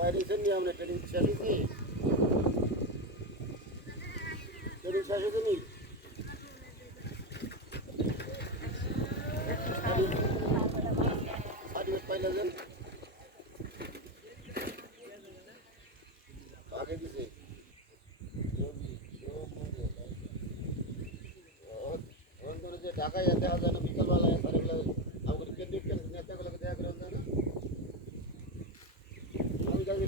বাইরে নি আমরা ট্রেনিং শেষ হয়েছি ট্রেনিং শেষ হয়েছে নি সার্টিফিকেট পাইলে যেন আগে দিছে যে ঢাকায় দেখা যায় না বিকালবেলায় সারেগুলো আমাদের কেন্দ্রীয় নেতাগুলোকে দেখা করা যায় না আমি যাবি